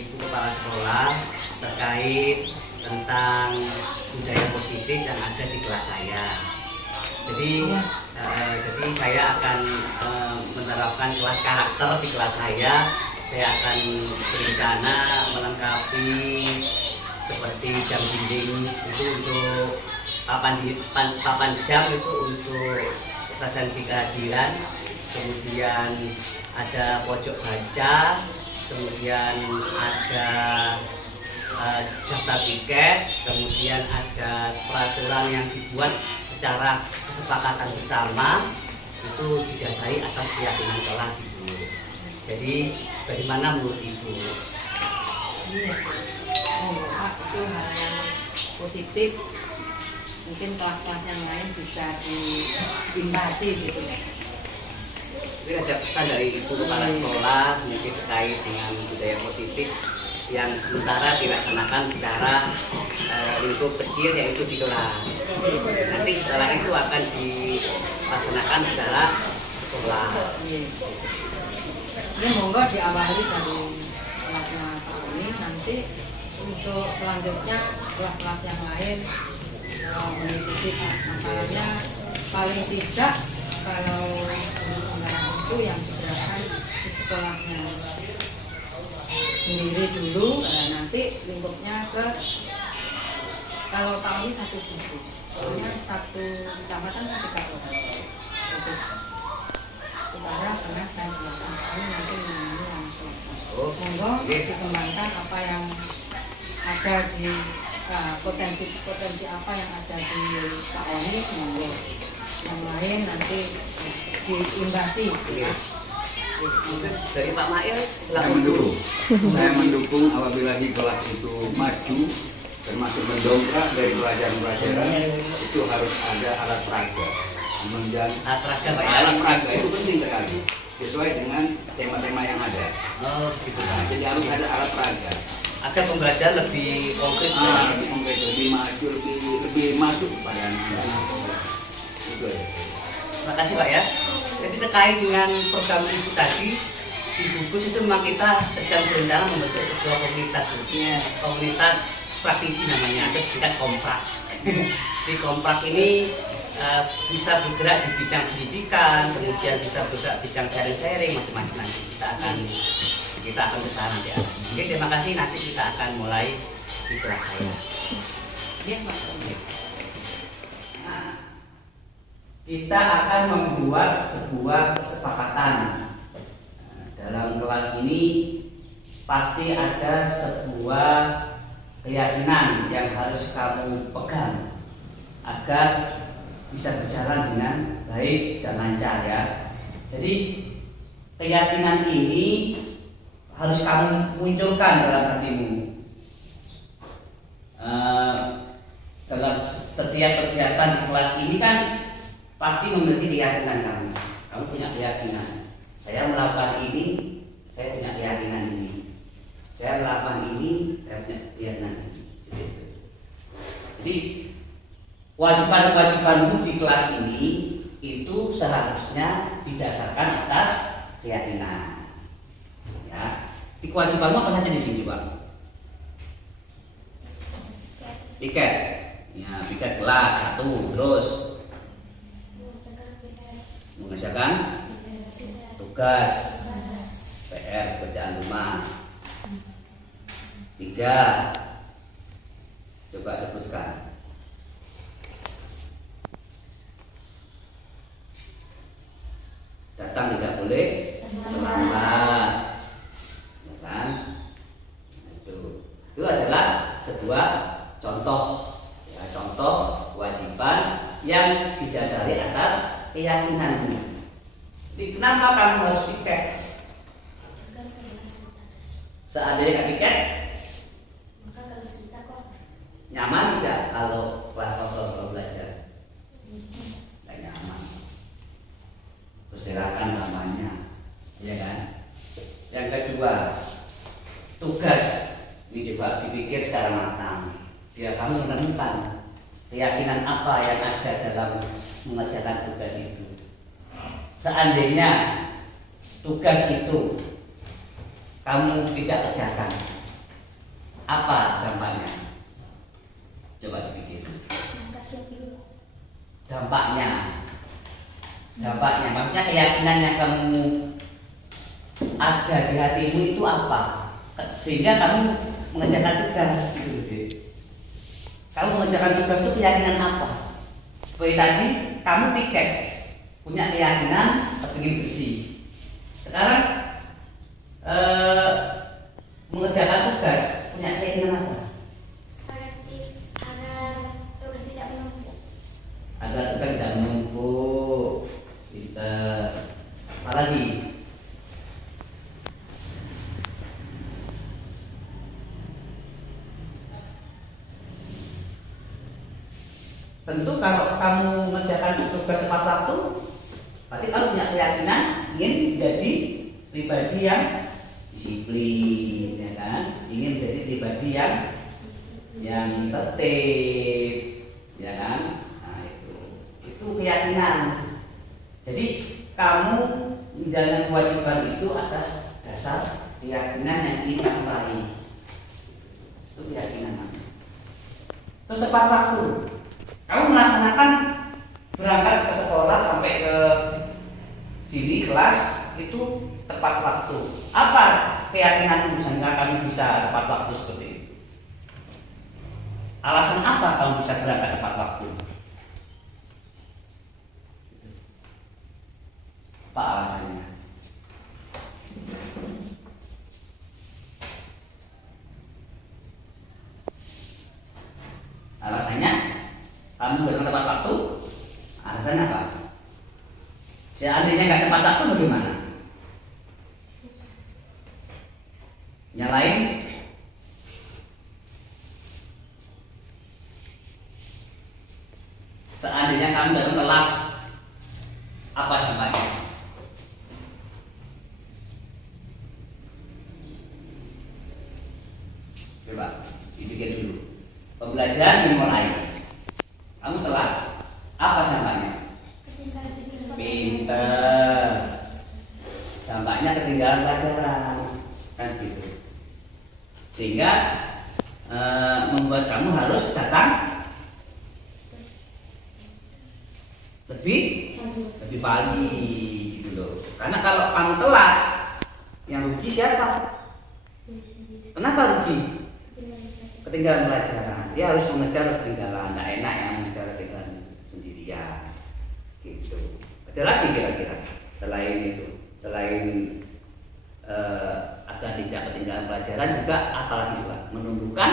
Ibu Kepala Sekolah terkait tentang budaya positif yang ada di kelas saya. Jadi saya akan menerapkan kelas karakter di kelas saya. Saya akan berencana melengkapi seperti jam dinding itu untuk papan jam itu untuk presensi kehadiran, kemudian ada pojok baca, kemudian ada daftar tiket, kemudian ada peraturan yang dibuat secara kesepakatan bersama itu didasari atas keyakinan kelas Ibu. Jadi bagaimana menurut Ibu? Iya, itu hal yang positif. Mungkin kelas-kelas yang lain bisa diimbasi gitu. Jadi ada pesan dari Ibu Kepala Sekolah mungkin terkait dengan budaya positif yang sementara dilaksanakan secara lingkup kecil yaitu di kelas. Nanti setelah itu akan dilaksanakan secara sekolah. Ini monggo diawali dari kelasnya Pak Oli, nanti untuk selanjutnya kelas-kelas yang lain mengikuti masalahnya paling tidak kalau anggaran itu yang diterapkan di sekolahnya sendiri dulu, nanti lingkupnya ke kalau Pak Oli satu gugus, soalnya satu kecamatan kan 3 orang, terus utara tengah dan selatan, ini nanti menangani langsung. Monggo dikembangkan apa yang ada di potensi apa yang ada di Pak Oli, monggo yang lain nanti diimbasi. Dari Pak Mail, saya mendukung apabila di kelas itu maju, termasuk mendongkrak dari pelajaran-pelajaran itu harus ada alat peraga. Alat peraga itu penting sekali sesuai dengan tema-tema yang ada. Nah, jadi harus ada alat peraga agar pembelajaran lebih konkret, lebih konkret, lebih maju, lebih masuk kepada anak-anak. Itu ya. Terima kasih Pak ya. Jadi terkait dengan program Ibu tadi di Gugus itu memang kita sedang berencana membentuk sebuah komunitas, komunitas praktisi namanya, ada singkat komprak. Di komprak ini bisa bergerak di bidang pendidikan, kemudian bisa bergerak di bidang sharing-sharing, macam-macam nanti kita akan ke sana nanti. Oke, terima kasih, nanti kita akan mulai di kelas saya. Kita akan membuat sebuah kesepakatan. Dalam kelas ini pasti ada sebuah keyakinan yang harus kamu pegang agar bisa berjalan dengan baik dan lancar ya. Jadi keyakinan ini harus kamu munculkan dalam hatimu. Dalam setiap kegiatan di kelas ini kan pasti memiliki keyakinan kamu. Kamu punya keyakinan. Saya melakukan ini, saya punya keyakinan ini. Saya melakukan ini, saya punya keyakinan ini. Jadi kewajiban-kewajibanmu di kelas ini itu seharusnya didasarkan atas keyakinan. Ya, kewajibanmu apa saja di sini, Pak? Piket, ya piket kelas 1, terus mengerjakan tugas PR bacaan rumah. 3, coba sebutkan. Datang tidak boleh terlambat, ya kan? Itu adalah sebuah contoh, ya, contoh kewajiban yang didasari atas keyakinanmu. Jadi kenapa kamu harus piket? Seandainya nggak piket, nyaman tidak kalau belajar? Nggak nyaman. Berserakan namanya, ya kan? Yang kedua, tugas ini juga dipikir secara matang. Biar kamu menemukan keyakinan apa yang ada dalam mengerjakan tugas itu. Seandainya tugas itu kamu tidak kerjakan, Apa dampaknya? Coba dipikir. Dampaknya maksudnya keyakinan yang kamu ada di hatimu itu apa? Sehingga kamu mengerjakan tugas gitu loh, Dek. Kamu mengerjakan tugas itu keyakinan apa? Seperti tadi kamu piket punya keyakinan ingin bersih. Sekarang mengerjakan tugas punya keyakinan apa? Agar tugas tidak menumpuk. Apalagi? Tentu kalau kamu mengerjakan tugas tepat waktu, berarti kamu punya keyakinan ingin menjadi pribadi yang disiplin, ya kan? Ingin menjadi pribadi yang tertib, ya kan? Nah, itu keyakinan. Jadi kamu menjalankan kewajiban itu atas dasar keyakinan yang ingin kamu raih. Itu keyakinan. Terus tepat waktu. Kamu melaksanakan berangkat ke sekolah sampai ke sini kelas itu tepat waktu. Apa keyakinanmu sehingga kamu bisa tepat waktu seperti itu? Alasan apa kamu bisa berangkat tepat waktu? Apa alasannya? Alasannya kamu berangkat tepat waktu. Alasannya apa? Seandainya nggak tepat waktu bagaimana? Yang lain? Seandainya kamu datang telat, apa dampaknya? Coba dipikir dulu. Pembelajaran dimulai, kamu telat, apa dampaknya? Pinter. Dampaknya ketinggalan pelajaran, kan gitu. Sehingga membuat kamu harus datang lebih pagi gitu loh. Karena kalau kamu telat, yang rugi siapa? Kenapa rugi? Ketinggalan pelajaran. Dia harus mengejar ketinggalan. Tidak enak yang mengejar ketinggalan sendirian. Gitu. Ada lagi kira-kira selain itu, selain agar tidak ketinggalan pelajaran juga, apalagi juga menumbuhkan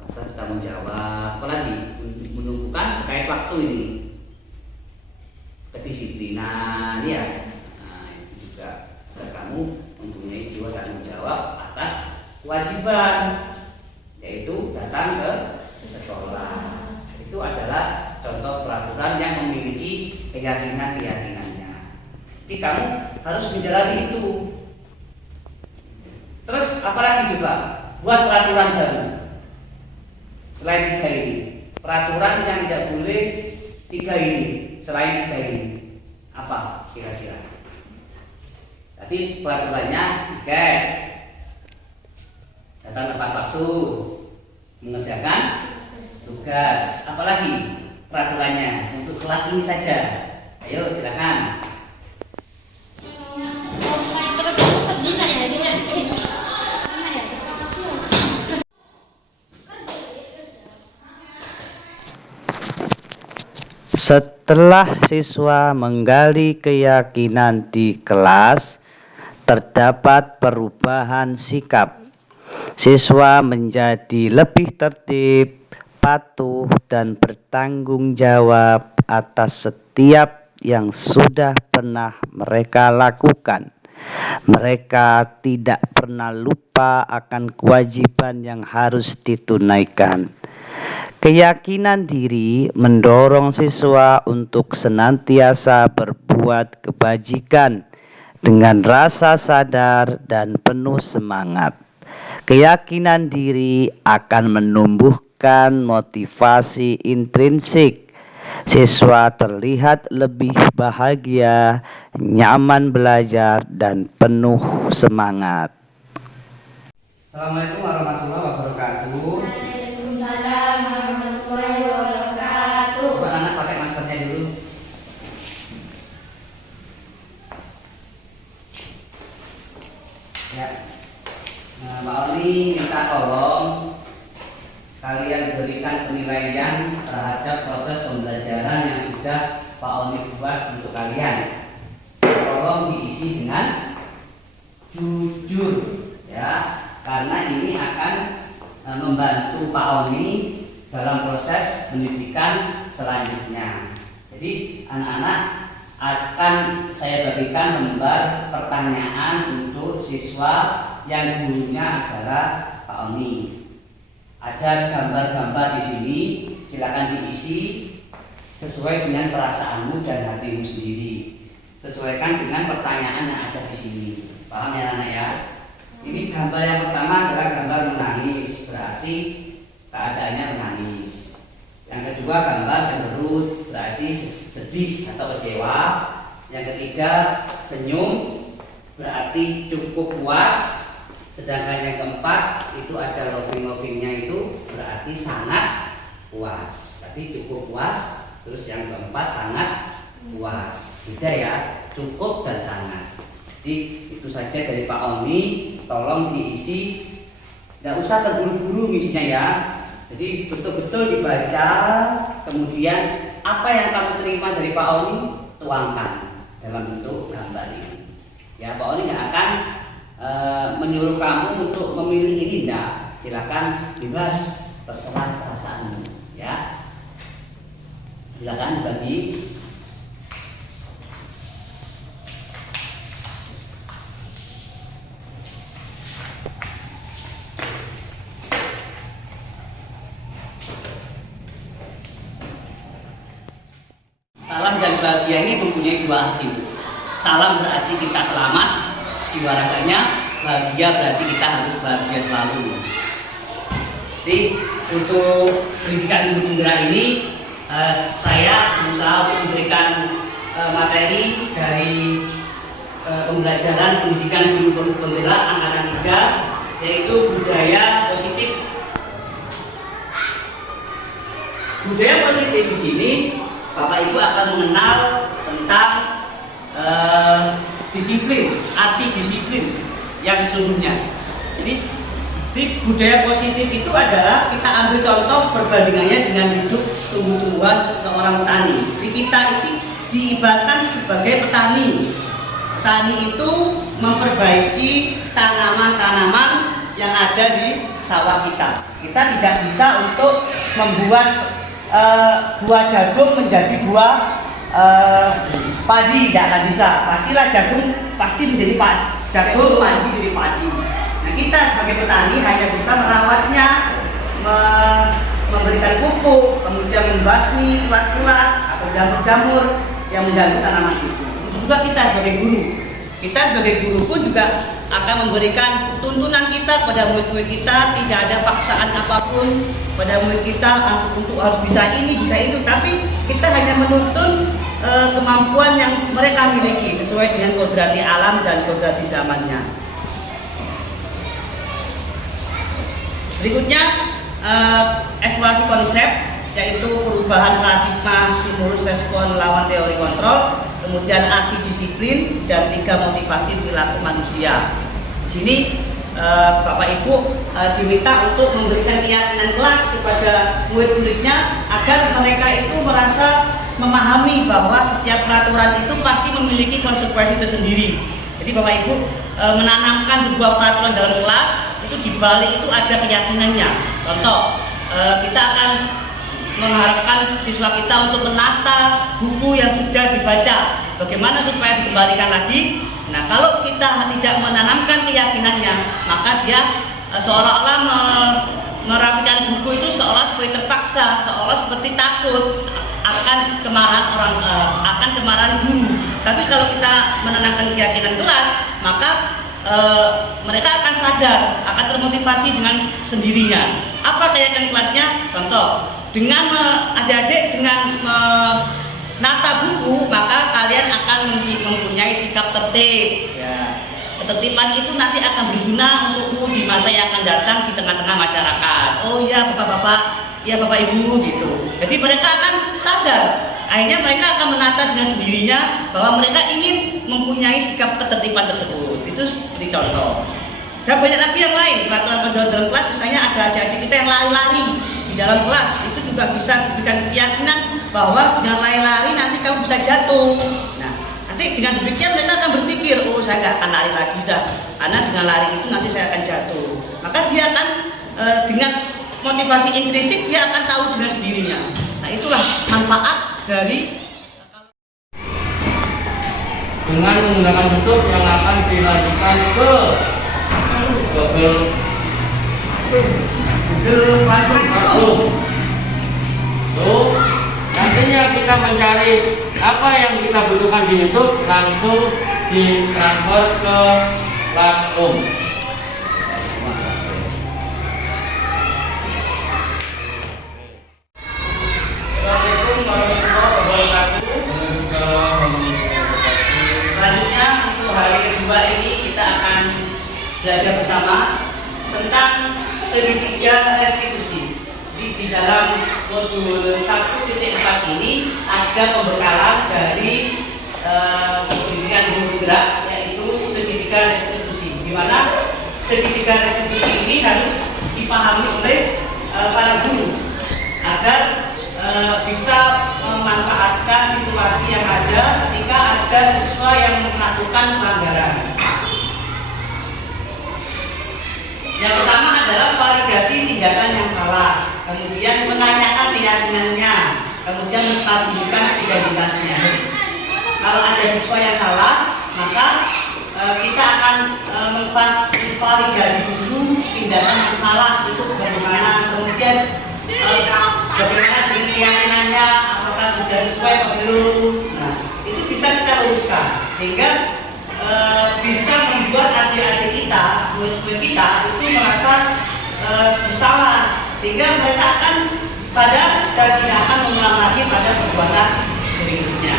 rasa bertanggung jawab. Apalagi menumbuhkan terkait waktu ini, kedisiplinan, ya. Nah, itu juga agar kamu mempunyai jiwa tanggung jawab atas kewajiban, yaitu datang ke sekolah. Itu adalah contoh peraturan yang memiliki keyakinan-keyakinannya. Jadi kamu harus menjalani itu. Terus apalagi juga buat peraturan baru selain 3 ini. Peraturan yang tidak boleh 3 ini, selain 3 ini. Apa kira-kira? Tadi peraturannya tiket, datang tepat waktu, mengerjakan tugas. Apalagi peraturannya untuk kelas ini saja. Ayo silakan. Setelah siswa menggali keyakinan di kelas, terdapat perubahan sikap. Siswa menjadi lebih tertib, patuh, dan bertanggung jawab atas setiap yang sudah pernah mereka lakukan. Mereka tidak pernah lupa akan kewajiban yang harus ditunaikan. Keyakinan diri mendorong siswa untuk senantiasa berbuat kebajikan dengan rasa sadar dan penuh semangat. Keyakinan diri akan menumbuhkan motivasi intrinsik. Siswa terlihat lebih bahagia, nyaman belajar, dan penuh semangat. Assalamualaikum warahmatullahi wabarakatuh. Waalaikumsalam warahmatullahi wabarakatuh. Coba anak pakai maskernya dulu. Ya. Nah, Pak Oni minta tolong kalian berikan penilaian terhadap proses pembelajaran yang sudah Pak Oni buat untuk kalian. Tolong diisi dengan jujur, ya, karena ini akan membantu Pak Oni dalam proses pendidikan selanjutnya. Jadi anak-anak akan saya berikan lembar pertanyaan untuk siswa yang gurunya adalah Pak Oni. Ada gambar-gambar di sini, silakan diisi sesuai dengan perasaanmu dan hatimu sendiri. Sesuaikan dengan pertanyaan yang ada di sini. Paham ya anak ya? Ini gambar yang pertama adalah gambar menangis, berarti keadaannya menangis. Yang kedua gambar cemberut, berarti sedih atau kecewa. Yang ketiga senyum, berarti cukup puas. Sedangkan yang keempat itu ada loving-lovingnya, itu berarti sangat puas. Tadi cukup puas, terus yang keempat sangat puas. Beda ya, cukup dan sangat. Jadi itu saja dari Pak Oni. Tolong diisi, tidak usah terburu-buru misinya ya. Jadi betul-betul dibaca, kemudian apa yang kamu terima dari Pak Oni tuangkan dalam bentuk gambar ini. Ya, Pak Oni nggak akan menyuruh kamu untuk memilih ini, enggak. Silakan bebas, terserah perasaanmu, ya. Silakan bagi. Salam dan bahagia ini mempunyai dua arti. Salam berarti kita selamat, jiwa raganya. Bahagia berarti kita harus bahagia selalu. Jadi untuk pendidikan guru penggerak ini saya berusaha untuk memberikan materi dari pembelajaran pendidikan guru penggerak angkatan 3, yaitu budaya positif. Budaya positif di sini Bapak Ibu akan mengenal tentang disiplin, arti disiplin yang sesungguhnya. Jadi budaya positif itu adalah kita ambil contoh perbandingannya dengan hidup tumbuh-tumbuhan seorang petani. Jadi kita ini diibaratkan sebagai petani. Petani itu memperbaiki tanaman-tanaman yang ada di sawah kita. Kita tidak bisa untuk membuat buah jagung menjadi buah padi, tidak akan bisa. Pastilah jagung pasti menjadi jagung, padi menjadi padi. Nah, kita sebagai petani hanya bisa merawatnya, memberikan pupuk, kemudian membasmi ulat-ulat atau jamur-jamur yang mengganggu tanaman itu. Juga kita sebagai guru, pun juga akan memberikan tuntunan kita pada murid-murid kita. Tidak ada paksaan apapun pada murid kita untuk harus bisa ini, bisa itu, tapi kita hanya menuntun kemampuan yang mereka miliki sesuai dengan kodrati alam dan kodrati zamannya. Berikutnya eksplorasi konsep, yaitu perubahan paradigma stimulus respon lawan teori kontrol, kemudian arti disiplin, dan 3 motivasi perilaku manusia. Di sini Bapak Ibu diminta untuk memberikan keyakinan kelas kepada murid-muridnya agar mereka itu merasa memahami bahwa setiap peraturan itu pasti memiliki konsekuensi tersendiri. Jadi Bapak Ibu menanamkan sebuah peraturan dalam kelas itu, di balik itu ada keyakinannya. Contoh, kita akan mengharapkan siswa kita untuk menata buku yang sudah dibaca. Bagaimana supaya dikembalikan lagi? Nah, kalau kita tidak menanamkan keyakinannya, maka dia seolah-olah merapikan buku itu seolah seperti terpaksa, seolah seperti takut akan kemarahan guru. Tapi kalau kita menanamkan keyakinan kelas, maka mereka akan sadar, akan termotivasi dengan sendirinya. Apa keyakinan kelasnya? Contoh, dengan adik-adik dengan menata buku, maka kalian akan mempunyai sikap tertib. Ya. ketertiban itu nanti akan berguna untukmu di masa yang akan datang di tengah-tengah masyarakat. Oh ya bapak-bapak, ya bapak ibu gitu. Jadi mereka akan sadar. Akhirnya mereka akan menata dengan sendirinya bahwa mereka ingin mempunyai sikap ketertiban tersebut. Itu seperti contoh. Dan banyak lagi yang lain, peraturan dalam kelas misalnya ada adik-adik kita yang lari-lari di dalam kelas, itu juga bisa memberikan keyakinan bahwa dengan lari-lari nanti kamu bisa jatuh. Nah, nanti dengan demikian mereka akan berpikir, oh saya nggak akan lari lagi dah, karena dengan lari itu nanti saya akan jatuh. Maka dia akan dengan motivasi intrinsik dia akan tahu dengan sendirinya. Nah itulah manfaat dari dengan menggunakan tutup yang akan dilanjutkan ke Google Classroom. Nantinya kita mencari apa yang kita butuhkan di YouTube, langsung ditransfer ke Classroom. Assalamualaikum warahmatullahi wabarakatuh. Selanjutnya untuk hari kedua ini kita akan belajar bersama tentang segitiga restitusi. Di dalam modul 1.4 ini ada pembekalan dari pendidikan guru gerak, yaitu segitiga restitusi. Di mana segitiga restitusi ini harus dipahami oleh para guru agar bisa memanfaatkan situasi yang ada ketika ada siswa yang melakukan pelanggaran. Yang pertama adalah validasi tindakan yang salah, kemudian menanyakan keyakinannya, kemudian menstabilkan identitasnya. Jadi, kalau ada siswa yang salah, maka kita akan memvalidasi dulu tindakan yang salah itu bagaimana, kemudian bagaimana dengan keyakinannya, apakah sudah sesuai atau belum. Nah, itu bisa kita luruskan sehingga bisa membuat adik-adik kita, murid-murid kita itu merasa bersalah, sehingga mereka akan sadar dan tidak akan mengulang lagi pada perbuatan berikutnya.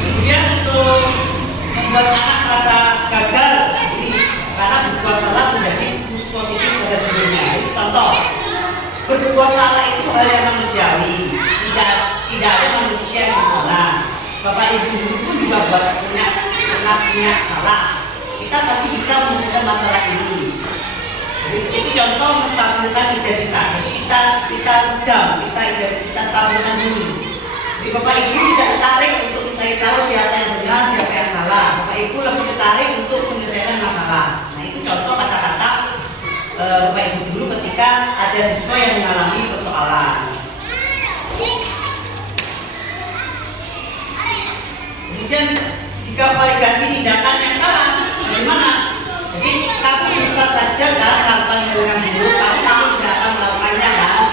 Kemudian untuk membuat anak merasa gagal, jadi karena berbuat salah menjadi positif pada dirinya. Contoh, berbuat salah itu hal yang manusiawi, tidak ada manusia yang sempurna. Bapak ibu guru pun juga pernah punya salah. Kita pasti bisa menyelesaikan masalah ini. Itu contoh menstabilkan identitas. Jadi kita stabilkan dulu. Jadi bapak ibu tidak tertarik untuk mencari tahu siapa yang benar, siapa yang salah. Bapak ibu lebih tertarik untuk menyelesaikan masalah. Nah itu contoh kata-kata bapak ibu guru ketika ada siswa yang mengalami persoalan. Kemudian jika validasi tindakan yang salah, bagaimana? Jadi kamu bisa saja kan melakukan dengan buruk, tapi kamu tidak akan melakukannya kan?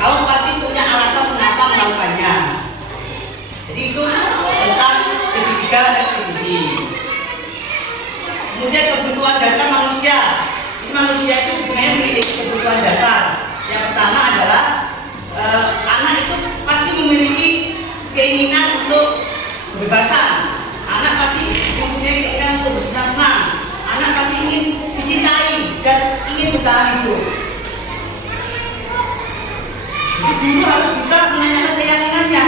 Kamu pasti punya alasan mengapa melakukannya. Jadi itu tentang segitiga restitusi. Kemudian kebutuhan dasar manusia. Ini manusia itu sebenarnya memiliki kebutuhan dasar. Yang pertama adalah anak itu pasti memiliki keinginan untuk kebebasan. Anak pasti mempunyai keinginan untuk bersenang-senang. Anak pasti ingin dicintai dan ingin bertahan hidup. Jadi guru harus bisa menanyakan keyakinannya.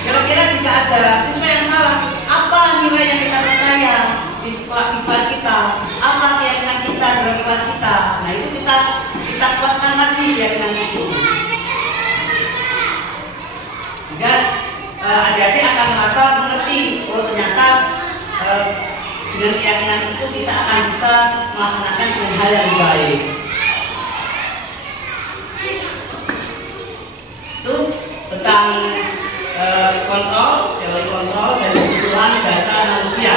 Kira-kira jika ada siswa yang salah, apa nilai yang kita percaya di kelas kita? Apa keyakinan kita dalam kelas kita? Nah itu kita kuatkan lagi keyakinan itu. Sehingga adik-adik akan merasa mengerti, oh ternyata dengan keyakinan itu kita akan bisa melaksanakan dengan hal yang baik. Itu tentang teori kontrol dan kebutuhan dasar manusia.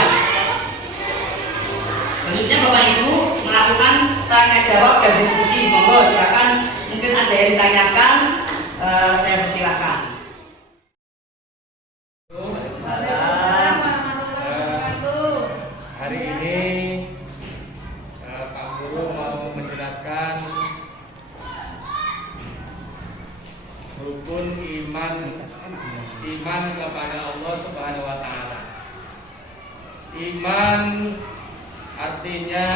Selanjutnya Bapak Ibu melakukan tanya jawab dan diskusi. Monggo silakan, mungkin ada yang ditanyakan, saya persilakan. Hari ini Pak Guru mau menjelaskan rukun iman kepada Allah Subhanahu wa Ta'ala. Iman artinya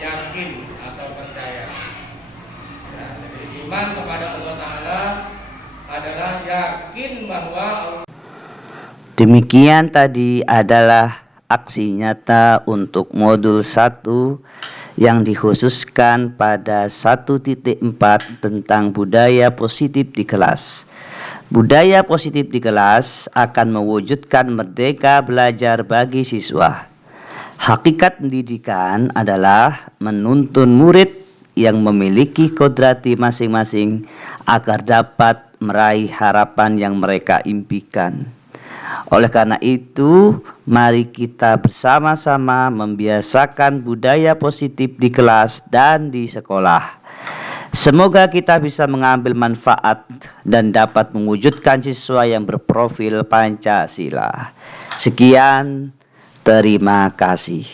yakin atau percaya. Ya, jadi iman kepada Allah Ta'ala adalah yakin bahwa Demikian tadi adalah aksi nyata untuk modul 1 yang dikhususkan pada 1.4 tentang budaya positif di kelas. Budaya positif di kelas akan mewujudkan merdeka belajar bagi siswa. Hakikat pendidikan adalah menuntun murid yang memiliki kodrati masing-masing agar dapat meraih harapan yang mereka impikan. Oleh karena itu, mari kita bersama-sama membiasakan budaya positif di kelas dan di sekolah. Semoga kita bisa mengambil manfaat dan dapat mewujudkan siswa yang berprofil Pancasila. Sekian, terima kasih.